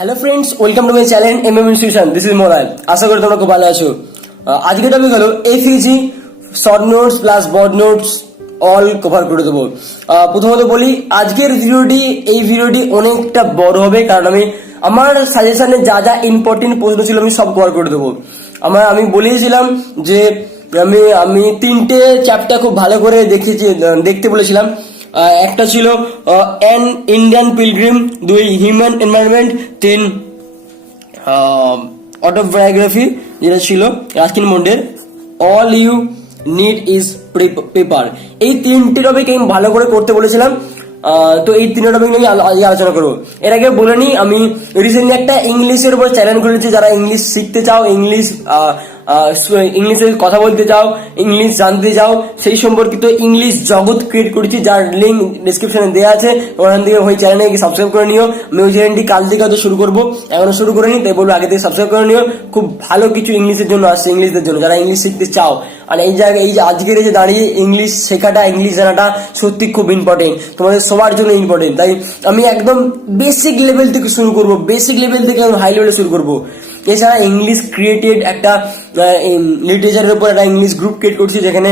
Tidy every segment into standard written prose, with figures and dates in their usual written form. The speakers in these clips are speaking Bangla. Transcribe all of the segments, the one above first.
Hello friends, welcome to my channel MM institution. This is Moral. আশা করি তোমরা খুব ভালো আছো। আজকে টপিক হলো এফইজি শর্ট নোটস প্লাস বড নোটস অল কভার করে দেবো। প্রথমত বলি, আজকের ভিডিওটি অনেকটা বড় হবে, কারণ আমি আমার সাজেশনে যা যা ইম্পর্টেন্ট প্রশ্ন ছিল আমি সব কভার করে দেবো। আমি বলেছিলাম যে আমি তিনটে চ্যাপ্টার খুব ভালো করে দেখতে বলেছিলাম। একটা ছিল an Indian pilgrim, 2 human environment, 3 autobiography যেটা ছিল রাস্কিন বন্ডের, all you need is paper. এই তিনটে টপিক আমি ভালো করে করতে বলেছিলাম। তো এই তিনটে টপিক নিয়ে আলোচনা করবো। এর আগে বলে নিই, আমি রিসেন্টলি একটা ইংলিশের উপর চ্যানেল খুলেছি। যারা ইংলিশ শিখতে চাও, ইংলিশে কথা বলতে চাও, ইংলিশ জানতে চাও, সেই সম্পর্কিত ইংলিশ জগৎ ক্রিয়েট করেছি, যার লিঙ্ক ডিসক্রিপশনে দেওয়া আছে। ওখান থেকে ওই চ্যানেলে সাবস্ক্রাইব করে নিও। আমি ওই চ্যানেলটি কাল থেকে হয়তো শুরু করবো, এখনো শুরু করিনি, তাই বলবো আগে থেকে সাবস্ক্রাইব করে নিও। খুব ভালো কিছু ইংলিশের জন্য আসছে, ইংলিশদের জন্য যারা ইংলিশ শিখতে চাও। আর এই যে আজকের এই যে দাঁড়িয়ে ইংলিশ শেখাটা, ইংলিশ জানাটা সত্যি খুব ইম্পর্টেন্ট, তোমাদের সবার জন্য ইম্পর্টেন্ট। তাই আমি একদম বেসিক লেভেল থেকে শুরু করবো, বেসিক লেভেল থেকে আমি হাই লেভেলে শুরু করবো। এছাড়া ইংলিশ ক্রিয়েটেড একটা লিটারেচারের উপর একটা ইংলিশ গ্রুপ ক্রিয়েট করছি, যেখানে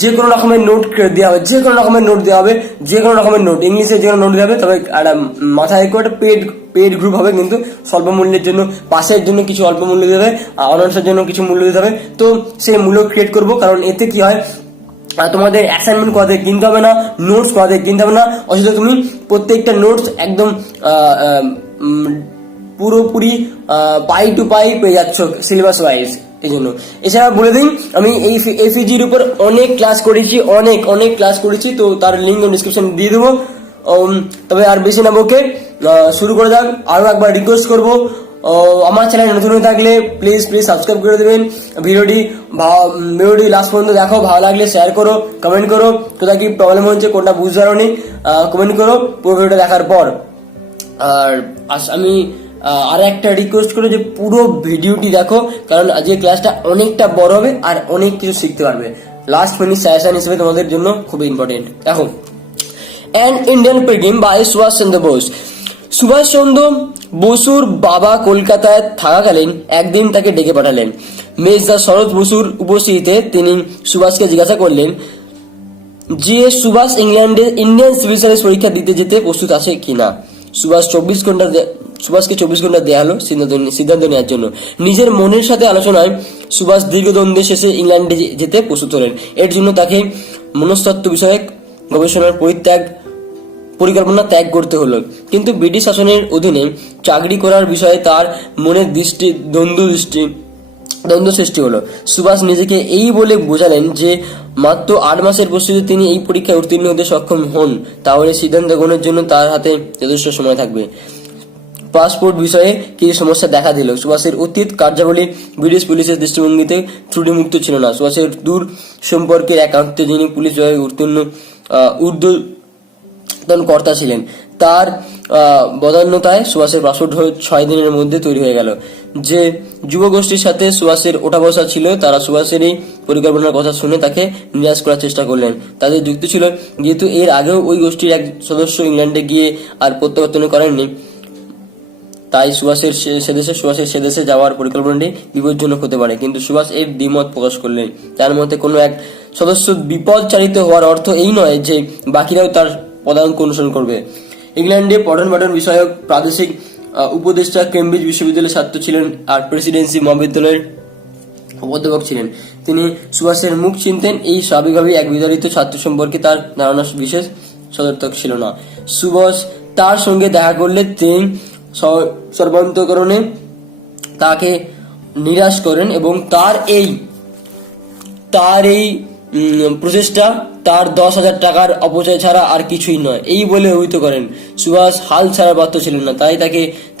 যে কোনো রকমের নোট দেওয়া হবে, যে কোনো রকমের নোট ইংলিশে যে কোনো নোট দেওয়া হবে। তবে একটা মাথায় করে একটা পেড গ্রুপ হবে, কিন্তু স্বল্প মূল্যের জন্য, পাশের জন্য কিছু অল্প মূল্য দিতে হবে, অনার্সের জন্য কিছু মূল্য দিতে হবে। তো সেই মূল্য ক্রিয়েট করবো, কারণ এতে কি হয়, তোমাদের অ্যাসাইনমেন্ট করাতে কিনতে হবে না, নোটস করাতে কিনতে হবে না, অথচ তুমি প্রত্যেকটা নোটস একদম পুরোপুরি পাই টু পাই পেয়ে যাচ্ছ সিলেবাস ওয়াইজ। এই জন্য এছাড়া বলে দিন, আমি এই এফইজির উপর অনেক ক্লাস করেছি, তো তার লিঙ্ক ডিসক্রিপশন দিয়ে দেবো। তবে আর বেশি না বকে শুরু করে যাক। আরো একবার রিকোয়েস্ট করবো, আমার চ্যানেল নতুন হয়ে থাকলে প্লিজ সাবস্ক্রাইব করে দেবেন। ভিডিওটি লাস্ট পর্যন্ত দেখো, ভালো লাগলে শেয়ার করো, কমেন্ট করো, কোথায় কি প্রবলেম হচ্ছে, কোনটা বুঝতে পারোনি কমেন্ট করো পুরো ভিডিওটা দেখার পর। আর আমি আর একটা রিকোয়েস্ট করো যে পুরো ভিডিওটি দেখো, কারণ আজকে ক্লাসটা অনেকটা বড় হবে আর অনেক কিছু শিখতে পারবে। লাস্ট মিনিট সাজেশন হিসেবে তোমাদের জন্য খুবই ইম্পর্টেন্ট। দেখো, an Indian pilgrim by Subhashchandra Bose. Subhashchandra বসুর বাবা কলকাতায় থাকাকালীন একদিন তাকে ডেকে পাঠালেন। মেজদা শরৎ বসুর উপস্থিতিতে তিনি সুভাষকে জিজ্ঞাসা করলেন যে সুভাষ ইংল্যান্ডে ইন্ডিয়ান সিভিল সার্ভিস পরীক্ষা দিতে যেতে প্রস্তুত আছে কিনা। সুভাষকে 24 ঘন্টা দেয়া হলো সিদ্ধান্ত নেওয়ার জন্য। নিজের মনের সাথে আলোচনায় সুভাষ দীর্ঘদ্বন্দ্বে শেষে ইংল্যান্ডে যেতে প্রস্তুত হলেন। এর জন্য তাকে মনস্তত্ত্ব বিষয়ক গবেষণার পরিকল্পনা ত্যাগ করতে হলো। কিন্তু ব্রিটিশ শাসনের অধীনে চাকরি করার বিষয়ে তার মনের দ্বন্দ্ব সৃষ্টি হলো। সুভাষ নিজেকে এই বলে বোঝালেন যে মাত্র 8 মাসের প্রস্তুতি তিনি এই পরীক্ষায় উত্তীর্ণ হতে সক্ষম হন, তাহলে সিদ্ধান্ত গ্রহণের জন্য তার হাতে যথেষ্ট সময় থাকবে। পাসপোর্ট বিষয়ে কিছু সমস্যা দেখা দিল। সুভাষের অতীত কার্যাবলী ব্রিটিশ পুলিশের দৃষ্টিভঙ্গিতে ত্রুটিমুক্ত ছিল না। সুভাষের দূর সম্পর্কের এক আত্মীয়, যিনি পুলিশ বিভাগে ঊর্ধ্বতন কর্তা ছিলেন, তার বদান্যতায় সুভাষের পাসপোর্ট 6 দিনের মধ্যে তৈরি হয়ে গেল। যে যুব গোষ্ঠীর সাথে সুভাষের ওঠা বসা ছিল, তারা সুভাষের এই পরিকল্পনার কথা শুনে তাকে নিরাশ করার চেষ্টা করলেন। তাদের যুক্তি ছিল, যেহেতু এর আগেও ওই গোষ্ঠীর এক সদস্য ইংল্যান্ডে গিয়ে আর প্রত্যাবর্তন করেননি, তাই সুভাষের সে দেশে যাওয়ার পরিকল্পনাটি বিপজ্জনক হতে পারে। কিন্তু সুভাষ এর দ্বিমত প্রকাশ করলেন। তার মতে কোনো এক সদস্য বিপদচারিত হওয়ার অর্থ এই নয় যে বাকিরাও তার পদাঙ্ক অনুসরণ করবে। ইংল্যান্ডে পঠন পাঠন বিষয়ক প্রাদেশিক উপদেষ্টা কেমব্রিজ বিশ্ববিদ্যালয়ের ছাত্র ছিলেন আর প্রেসিডেন্সি মহাবিদ্যালয়ের অধ্যাপক ছিলেন। তিনি সুভাষের মুখ চিনতেন। এই স্বাভাবিকভাবেই এক বিতাড়িত ছাত্র সম্পর্কে তার ধারণা বিশেষ সদর্থক ছিল না। সুভাষ তার সঙ্গে দেখা করলে তিনি সর্বান্তকরণে তাকে নিরাশ করেন এবং তার এই প্রচেষ্টা তার 10,000 টাকার অপচয় ছাড়া আর কিছুই নয়, এই বলে অভিহিত করেন। সুভাষ হাল ছাড়া বাধ্য ছিলেন না।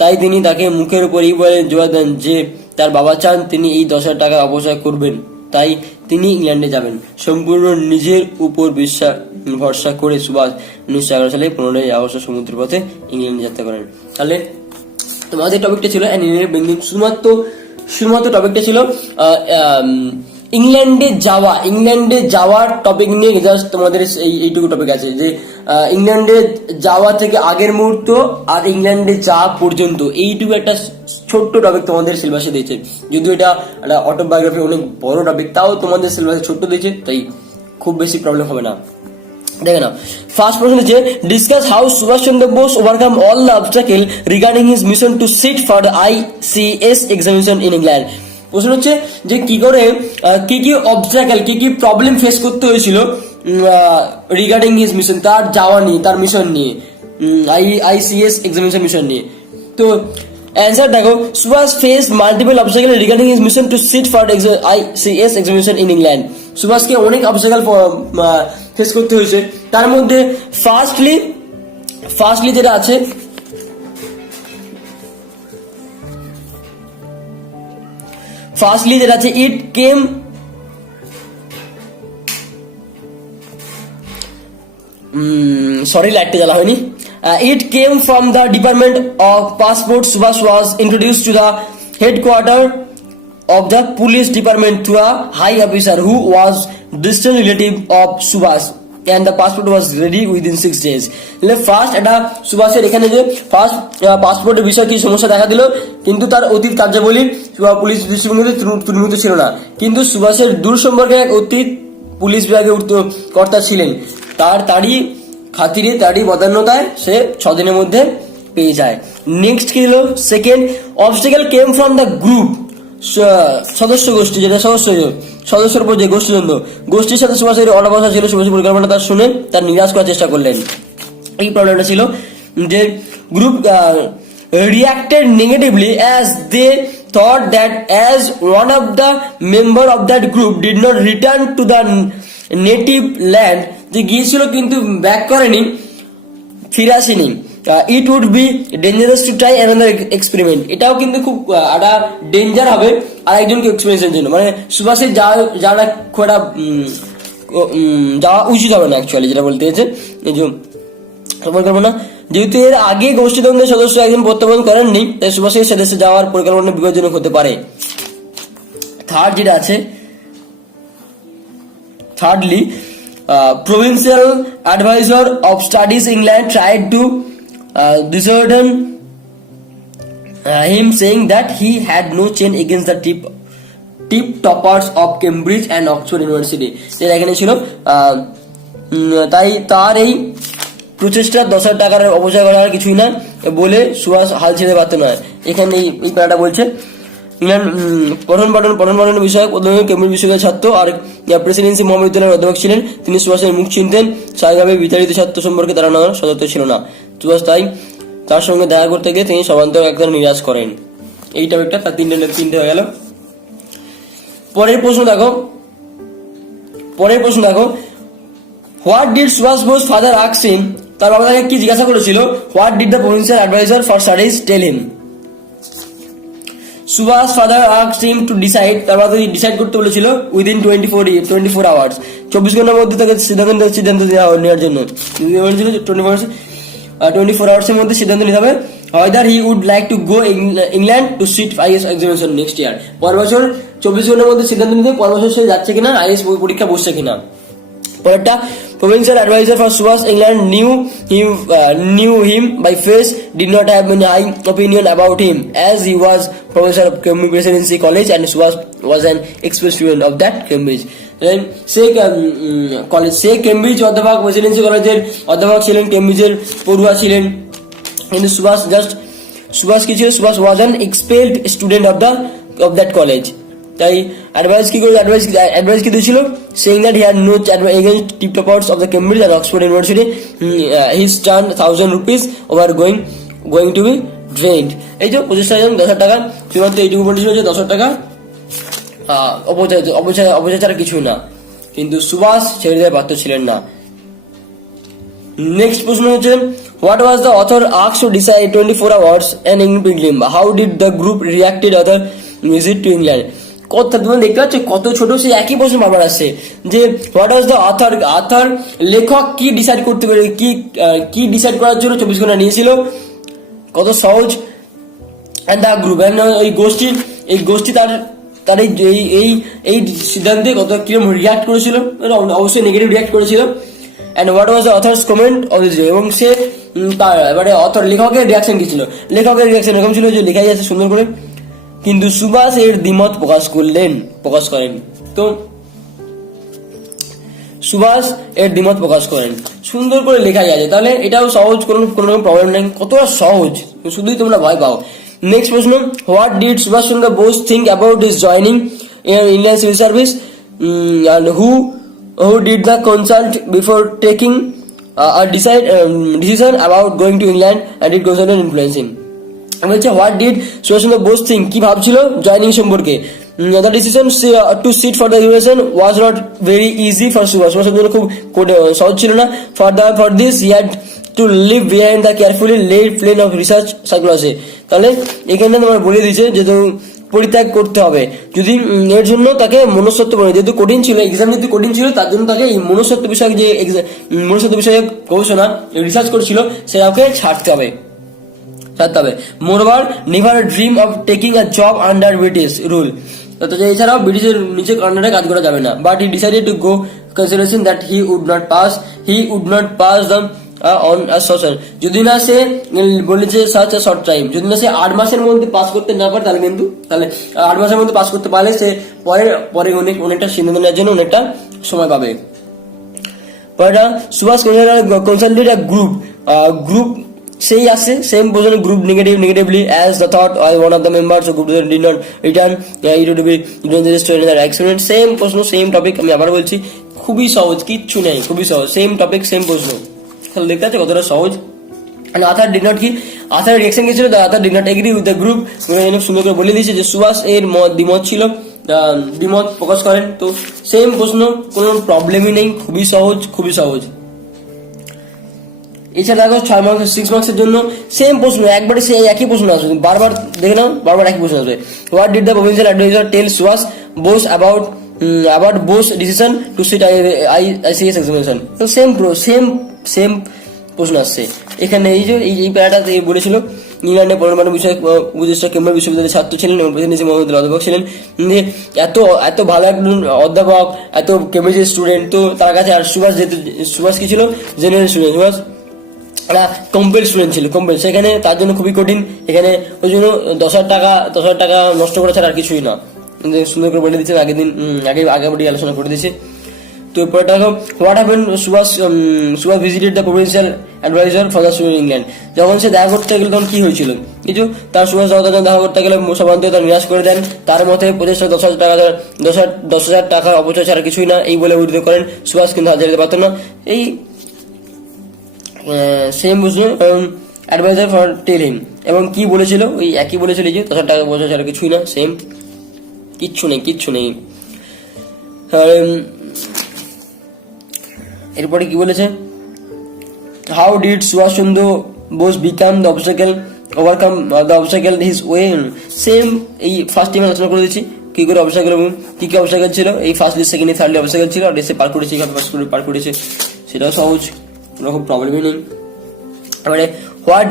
তাই তিনি তাকে মুখের উপর এই বলে জোর দেন যে তার বাবা চান তিনি এই 10,000 টাকা অপচয় করবেন, তাই তিনি ইংল্যান্ডে যাবেন। সম্পূর্ণ নিজের উপর ভরসা করে সুভাষ 1911 সালে 15 আগস্ট সমুদ্র পথে ইংল্যান্ডে যাত্রা করেন। তাহলে তোমাদের টপিকটা ছিল শুধুমাত্র টপিকটা ছিল ইংল্যান্ডে যাওয়ার টপিক নিয়ে জাস্ট তোমাদের এইটুকু টপিক আছে যে ইংল্যান্ডে যাওয়া থেকে আগের মুহূর্ত আর ইংল্যান্ডে যাওয়া পর্যন্ত এইটুকু একটা ছোট্ট টপিক তোমাদের সিলেবাসে দিয়েছে। যদিও এটা একটা অটোবায়োগ্রাফি অনেক বড় টপিক, তাও তোমাদের সিলেবাসে ছোট্ট দিয়েছে, তাই খুব বেশি প্রবলেম হবে না। দেখে না, ফার্স্ট প্রশ্ন হচ্ছে discuss how Subhash Chandra Bose overcome all the obstacle regarding his mission to sit for the ICS examination in England. প্রশ্ন হচ্ছে যে কি করে কি অবস্টাকেল কি প্রবলেম ফেস করতে হয়েছিল রিগার্ডিং হিজ মিশন, তার যাওয়া নিয়ে, তার মিশন নিয়ে, ICS এক্সামিনেশন মিশন নিয়ে। তো অ্যান্সার দেখো, Subhash face multiple obstacle regarding his mission to sit for ICS examination in England. সুভাষকে অনেক অবস্টাকেল ফেস করতে হয়েছে, তার মধ্যে ফার্স্টলি যেটা আছে ইট কেম লাইটটা জ্বালা হয়নি। It came from the Department of Passport. Subhash was introduced to the headquarters of the police department to a high officer who was distant relative of Subhash, and the passport was ready within 6 days. First এটা সুভাষের এখানে যে ফার্স্ট পাসপোর্টের বিষয়ে কি সমস্যা দেখা দিল, কিন্তু তার অতীত কার্যাবলী পুলিশ দৃষ্টিভঙ্গিতে তুলনীত ছিল না, কিন্তু সুভাষের দূর সম্পর্কে এক অতীত পুলিশ বিভাগের কর্তা ছিলেন, তারই খাতিরে তারই বদান্যতায় সে 6 দিনের মধ্যে পেয়ে যায়। নেক্সট কি হলো, second obstacle came from the group, সদস্য গোষ্ঠী, যেটা সদস্যের উপর যে গোষ্ঠীর সাথে সুভাষের অনাবস্থা ছিল, সুভাষের পরিকল্পনা তার শুনে তার নিরাশ করার চেষ্টা করলেন। এই প্রবলেমটা ছিল যে group reacted negatively as they thought that as one of the member of that group did not return to the native land, যে গিয়েছিল কিন্তু ব্যাক করেনি, ফিরে আসেনি, it would be dangerous to try another experiment, এটাও কিন্তু খুব একটা ডেঞ্জার হবে আর একজনকে এক্সপেরিমেন্টের জন্য, মানে সুভাষের যাওয়া খুব একটা যাওয়া উচিত হবে না অ্যাকচুয়ালি, যেটা বলতে চাইছে এই যে পরিকল্পনা, যেহেতু এর আগে গোষ্ঠীদ্বন্দ্বের সদস্য একজন প্রত্যাবর্তন করেননি, তাই সুভাষের সেদেশে যাওয়ার পরিকল্পনা বিপজ্জনক হতে পারে। Thirdly, provincial advisor of studies England tried to dishearten him, saying that he had no chance against the tip toppers of Cambridge and Oxford University. যেটা এখানে ছিল, তাই তার এই প্রচেষ্টা 10,000 টাকার অপচয় করার কিছুই না বলে সুভাষ হাল ছেড়ে পারত না। এখানে এই প্যারাটা বলছে ইংল্যান্ড পঠন বিষয়ক কেমব্রিজ বিশ্ববিদ্যালয়ের ছাত্র আর প্রেসিডেন্সি মহাবিদ্যালয়ের অধ্যাপক ছিলেন। তিনি সুভাষের মুখ চিনতেন, স্বাভাবিকভাবে বিতাড়িত ছাত্র সম্পর্কে তারা সদস্য ছিল না। সুভাষ তাই তার সঙ্গে দেখা করতে গিয়ে তিনি সমান্তর একদম নিরাশ করেন। এই টপিকটা তার তিনটে হয়ে গেল। পরের প্রশ্ন দেখো, what did Subhash Bose father ask him, তার বাবা তাকে কি জিজ্ঞাসা করেছিল, what did the provincial advisor for studies tell him. Subhash father asked him to decide, তার বাবা তাকে ডিসাইড করতে বলেছিল উইদিন 24 আওয়ার্স, 24 ঘন্টার মধ্যে তাকে সিদ্ধান্ত নেওয়ার জন্য 24 আওয়ার্সের মধ্যে সিদ্ধান্ত নিতে হবে whether he would like to go England to sit IAS examination next year। পরের বছর 24 ঘন্টার মধ্যে সিদ্ধান্ত নিতে, পরের বছর সে যাচ্ছে কিনা, IAS পরীক্ষা বসছে কিনা। পরেরটা, provincial advisor for Subhash England knew him by face, did not have any high opinion about him as he was professor of Cambridge Presidency College and Subhash was an expert student of that Cambridge। Say Cambridge অধ্যাপক, প্রেসিডেন্সি কলেজের অধ্যাপক ছিলেন, কেমব্রিজের পড়ুয়া ছিলেন, কিন্তু সুভাষ কি ছিল, Subhash was an expelled student of that college. তাই অ্যাডভাইস কি দিয়েছিল, saying that he had no against tip toppers of the Cambridge and Oxford university, he stern 1000 rupees over going to be drained. এই যে 25,000 টাকা, শুধুমাত্র এইটুকু বলেছিল যে 10,000 টাকা অপচয় ছাড়া কিছুই না, কিন্তু সুভাষ ছেড়ে দিতে বাধ্য ছিলেন না। নেক্সট প্রশ্ন হচ্ছে, what was the author asked to decide 24 hours and in pilgrim, how did the group reacted other visit to England। তোমরা দেখতে পাচ্ছ কত ছোট, সে একই প্রশ্ন বারবার আসছে যে হোয়াট ওয়াজ দ্য অথর, লেখক কি ডিসাইড করতে পারে, কি ডিসাইড করার জন্য 24 ঘন্টা নিয়েছিল, কত সহজ। এন্ড দ্য গ্রুপ, এই গোষ্ঠী তার তার এই এই সিদ্ধান্তে কত কিরকম রিয়াক্ট করেছিল, অবশ্যই নেগেটিভ রিয়াক্ট করেছিল। And what was the authors comment on this, এবং সে তার এবারে অথর লেখকের রিয়াকশন কি ছিল, লেখকের রিয়াকশন এরকম ছিল যে লেখাই আছে সুন্দর করে, কিন্তু সুভাষ এর দ্বিমত প্রকাশ করেন। তো সুভাষ এর দ্বিমত প্রকাশ করেন, সুন্দর করে লেখাই আছে, তাহলে এটাও সহজ, কোনো রকম প্রবলেম নেই, কতটা সহজ, শুধুই তোমরা ভয় পাও। নেক্সট প্রশ্ন, what did Subhash Chandra Bose think about his joining Indian civil service, and who did the consult before taking a decision about going to England, and did consult and influence him? বলছে what did Subhash Chandra Bose think, কি ভাবছিল জয়নিং সম্পর্কে। The decision to sit for the examination was not very easy for Subhash চন্দ্র, খুব সহজ ছিল না। For this he had to leave behind the carefully laid plan of research psychology, তাহলে এখানে তোমার বলে দিয়েছে যে তো পরিত্যাগ করতে হবে, যদি এর জন্য তাকে মনস্তত্ব যেহেতু কঠিন ছিল, এক্সাম যেহেতু কঠিন ছিল, তার জন্য তাকে এই মনস্তত্ব বিষয়ক যে মনস্তত্ব বিষয়ক গবেষণা রিসার্চ করছিল সেটাকে ছাড়তে হবে। Moreover never dream of taking a job under British rule, এছাড়াও ব্রিটিশের নিচে আন্ডারে কাজ করা যাবে না। But he decided to go consideration that he would not pass the on a social, যদি না সে বলেছে সাচ আ শর্ট টাইম, যদি না সে 8 মাসের মধ্যে পাস করতে না পারে, তাহলে 8 মাসের মধ্যে পাস করতে পারলে সে পরে অনেকটা সিদ্ধান্ত নেওয়ার জন্য অনেকটা সময় পাবে। সুভাষ কনসাল্টেড আ গ্রুপ সেই আসছে same position, group negatively as the thought one of the members of group did not return to B registered in the experiment. Same প্রশ্ন সেম টপিক, আমি আবার বলছি খুবই সহজ, কিচ্ছু নেই, খুবই সহজ, সেম টপিক সেম প্রশ্ন, তাহলে দেখতে পাচ্ছ কতটা সহজ। আথার ডিড নট কি, আথার রিয়াকশন কি ছিল, Arthur did not agree with the group, সুন্দর করে বলে দিয়েছে যে সুভাষ এর দ্বিমত প্রকাশ করেন। তো সেম প্রশ্ন, কোনো প্রবলেমই নেই, খুবই সহজ। এছাড়া দেখো 6 মার্কসের জন্য সেম প্রশ্ন, একবারে সেই একই প্রশ্ন আসবে, বারবার দেখে নাও, বারবার একই প্রশ্ন আসবে। What did the provincial adviser tell Subhash Bose about Bose decision to sit ICS examination? তো সেম প্রশ্ন আসছে এখানে। এই প্যারাটা বলেছিল ইংল্যান্ডে পরমাণু বিষয়ে উপদেষ্টা কেমব্রিজ বিশ্ববিদ্যালয়ের ছাত্র ছিলেন এবং প্রেসিডেন্সি মহাবিদ্যালয়ের অধ্যাপক ছিলেন। এত ভালো একজন অধ্যাপক, এত কেমব্রিজের স্টুডেন্ট, তো তার কাছে আর সুভাষ কি ছিল, general student, Subhash compel student ছিল, কম্পেল, সেখানে তার জন্য খুবই কঠিন। এখানে ওই জন্য 10,000 টাকা নষ্ট করা ছাড়া আর কিছুই না, সুন্দর করে বলে দিচ্ছে, আগে আলোচনা করে দিয়েছে। তো এরপরে দেখো what happen Subhash visited the provincial advisor for the student England, যখন সে দেখা করতে গেলে তখন কি হয়েছিল কিছু, তার সুভাষ দেখা করতে গেলে সবান্তে তার নিরাশ করে দেন, তার মতে প্রচেষ্টা 10,000 টাকা অপচয় ছাড়া কিছুই না, এই বলে উদ্ধৃত করেন। সুভাষ কিন্তু হাজার যেতে পারতেন না। এই সেম বুঝল অ্যাডভাইজার ফর টেল হিম, এবং কি বলেছিল, ওই একই বলেছিল যে 10,000 টাকা অপচয় ছাড়া কিছুই না, সেম, কিচ্ছু নেই। এরপরে কি বলেছে, how did Subhash Chandra Bose become the overcome the obstacle his way, same এই ফার্স্ট টাইম আলোচনা করে দিচ্ছি কি করে অবস্টাকেল এবং কি অবস্টাকেল ছিল, এই first list second third obstacle ছিল, আর এসে পার করেছে, কিভাবে পার করেছে সেটাও সহজ, কোনো প্রবলেমই নেই। এবারে what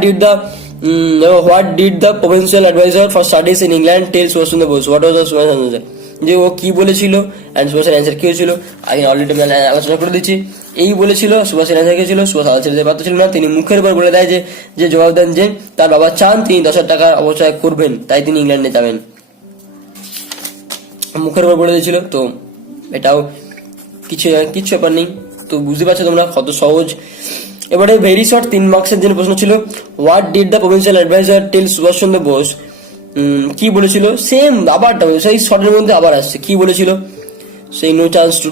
did the provincial advisor for studies in England tell Subhash Chandra Bose, what was the Subhash answer, যে ও কি বলেছিল অ্যান্ড সুভাষের অ্যান্সার কি হয়েছিল, আগে অলরেডি আমি আলোচনা করে দিচ্ছি। এই বলেছিল সুভাষের অ্যান্সার কি ছিল, সুভাষ আলাদা ছেড়ে পারতে ছিল না, তিনি মুখের উপর বলে দেয় যে জবাব দেন যে তার বাবা চান তিনি 10,000 টাকার অপচয় করবেন, তাই তিনি ইংল্যান্ডে যাবেন, মুখের উপর বলে দিয়েছিল। তো এটাও কিছু ব্যাপার নেই, তো বুঝতে পারছো তোমরা কত সহজ। এবারে ভেরি শর্ট 3 মার্কসের জন্য প্রশ্ন ছিল, what did the provincial adviser tell Subhash Chandra Bose, কি বলেছিল, সেম আবার সেই শর্টের মধ্যে আবার আসছে, কি বলেছিল, সেই no chance to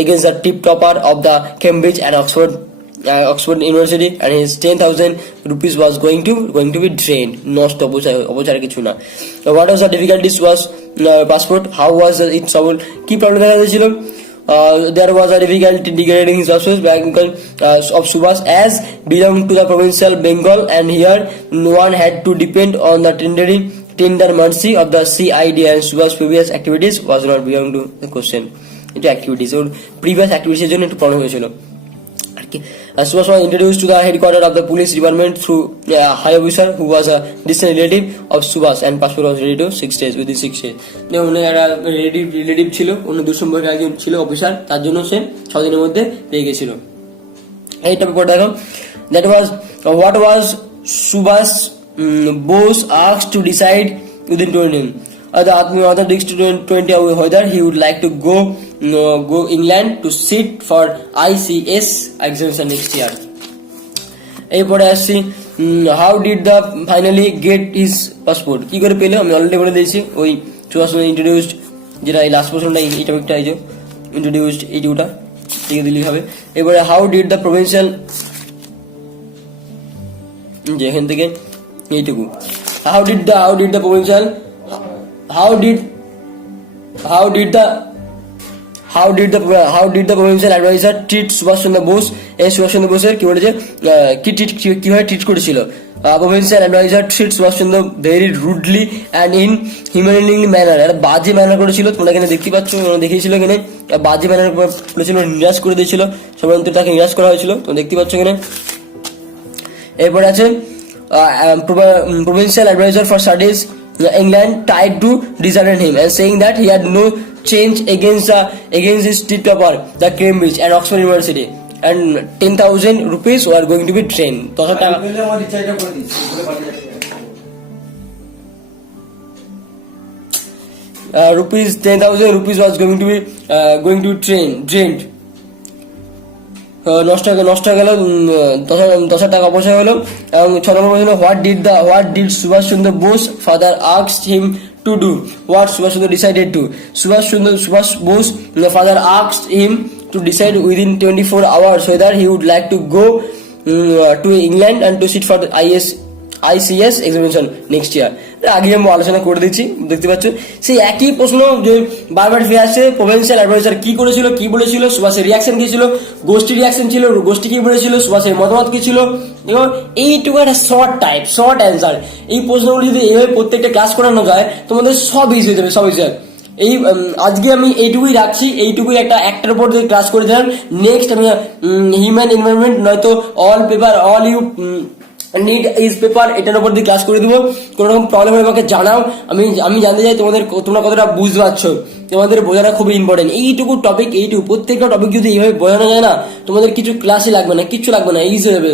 against the tip topper of the Cambridge and Oxford university and his 10,000 rupees was going to be drained, নষ্ট, অপচার কিছু না। What was the difficulties was passport, how was it solved, কি প্রবলেম দেখা দিয়েছিল, there was a difficulty degrading his passport of Subhas as belonged to the provincial Bengal, and here no one had to depend on the tender mercy of the CID, and Subhas previous activities was not belong to the question. Into activities, or previous activities এর জন্য একটু প্রবলেম হয়েছিল। আর কি Subhash was introduced to the headquarters of the police department through a high officer who was a distant relative of Subhash, and passport was ready to 6 days, within 6 days. উনি একটা রিলেটিভ ছিল, অন্য দুঃসম্পর্কের একজন ছিল অফিসার, তার জন্য সে 6 দিনের মধ্যে পেয়ে গেছিল। এই টপিক দেখো, what was Subhash Bose asked to decide within 20 days. The other next 20 whether he would like to go England to sit for ICS examination next year. এরপরে আসছি, how did the finally get his passport, কি করে পেলো? আমি অলরেডি বলে দিয়েছি, ওই সুভাষ ইন্ট্রোডিউসড, যেটা এই লাস্ট পোর্শনটা, এই টপিকটা, এই যে ইন্ট্রোডিউসড, এই দুটা ঠিক দিলেই হবে। এরপরে how did the provincial, যে এখান থেকে এইটুকু, how did the provincial advisor treat Subhash Chandra Bose? এই সুভাষ চন্দ্র বোসের কি বলেছে, কিভাবে ট্রিট করেছিল? Provincial advisor treat Subhash Chandra very rudely and inhumanely manner, একটা বাজে ম্যানার করেছিল। তোমরা এখানে দেখতে পাচ্ছ, দেখিয়েছিল এখানে বাজে ম্যানার করেছিল, নিরাশ করে দিয়েছিল, সাধারণত তাকে নিরাশ করা হয়েছিল, তোমরা দেখতে পাচ্ছ এখানে। এরপর আছে provincial advisor for studies England tried to dishearten him and saying that he had no change against his street topper, the Cambridge and Oxford University, and 10,000 rupees were going to be trained. Rupees 10,000 rupees was going to trained. নষ্ট হয়ে গেল, 10,000 টাকা অপচয় হলো। এবং 6 নম্বর প্রশ্ন, what did Subhash Chandra Bose father asked him to do? What Subhash Chandra decided to? Subhash Bose father asked him to decide within 24 hours whether he would like to go to England and to sit for the ICS examination next year. আগে আমি আলোচনা করে দিচ্ছি, দেখতে পাচ্ছ সেই একই প্রশ্ন যে বারবার ফিরে আসছে। প্রভিন্সিয়াল অ্যাডভাইজার কি করেছিল, কি বলেছিল, সুভাষের রিয়াকশন কি ছিল, গোষ্ঠীর রিয়াকশন ছিল, গোষ্ঠী কি বলেছিল, সুভাষের মতামত কি ছিল, এবং এইটুকু একটা শর্ট অ্যান্সার। এই প্রশ্নগুলো যদি এইভাবে প্রত্যেকটা ক্লাস করানো যায়, তোমাদের সব ইজি হয়ে যাবে, সব ইজি। এই আজকে আমি এইটুকুই রাখছি, এইটুকুই একটার উপর দিয়ে ক্লাস করে দিলাম। নেক্সট আমি হিউম্যান এনভায়রনমেন্ট নয়তো all you need is paper, এটার উপর দিয়ে ক্লাস করে দিব। কোনো রকম প্রবলেম হলে আমাকে জানাও, আমি জানতে চাই তোমরা কতটা বুঝতে পারছো। তোমাদের বোঝাটা খুবই ইম্পর্টেন্ট। এইটুকু প্রত্যেকটা টপিক যদি এইভাবে বোঝানো যায় না, তোমাদের কিছু ক্লাসই লাগবে না, কিচ্ছু লাগবে না, ইজি হবে।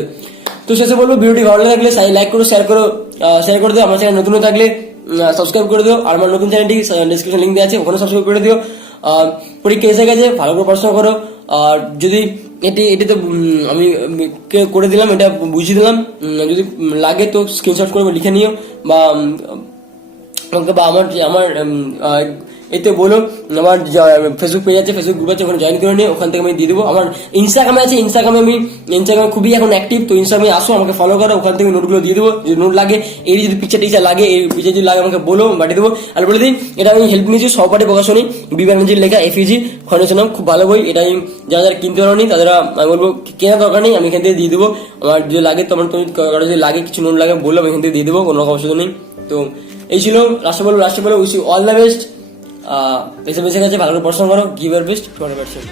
তো শেষে বলবো, ভিডিওটি ভালো লাগলে লাইক করো, শেয়ার করে দিও। আমার চ্যানেল নতুন থাকলে সাবস্ক্রাইব করে দিও, আর আমার নতুন চ্যানেলটি ডিসক্রিপশন লিঙ্ক দেওয়া আছে, ওখানে সাবস্ক্রাইব করে দিও। পরীক্ষা এসে গেছে, ভালো করে পড়াশোনা করো। আর যদি এটি তো আমি করে দিলাম, এটা বুঝিয়ে দিলাম, যদি লাগে তো স্ক্রিনশট করে লিখে নিও, বা আমার এতে বলো। আমার ফেসবুক পেজ আছে, ফেসবুক গ্রুপ আছে, ওখানে জয়েন করে নিও, ওখান থেকে আমি দিয়ে দেবো। আমার ইনস্টাগ্রামে আছে, ইনস্টাগ্রামে খুবই এখন অ্যাক্টিভ, তো ইনস্টাগ্রামে আসো, আমাকে ফলো করো, ওখান থেকে নোটগুলো দিয়ে দেবো। যদি নোট লাগে, এই যদি পিকচার টিচার লাগে, এই পিকচার যদি লাগে আমাকে বলো, পাঠিয়ে দেবো। আর বলে দিই, এটা আমি হেল্প নিয়েছি সহপাঠী প্রকাশনী, বিবেকানন্দের লেখা এফিজি ফাউন্ডেশন, খুব ভালো বই। এটা আমি যারা কিনতে পারোনি তারা আমি বলবো কেনার দরকার নেই, আমি এখান থেকে দিয়ে দেবো। আমার যদি লাগে, তুমি যদি লাগে, কিছু নোট লাগে বললো, আমি এখান থেকে দিয়ে দেবো, কোনো রকম অসুবিধা নেই। তো এই ছিল রাষ্ট্র বলো, wish you all the best. এসে গেছে, ভালো করে পড়াশোনা করো, গিভ ইয়ার বেস্ট টু 100%।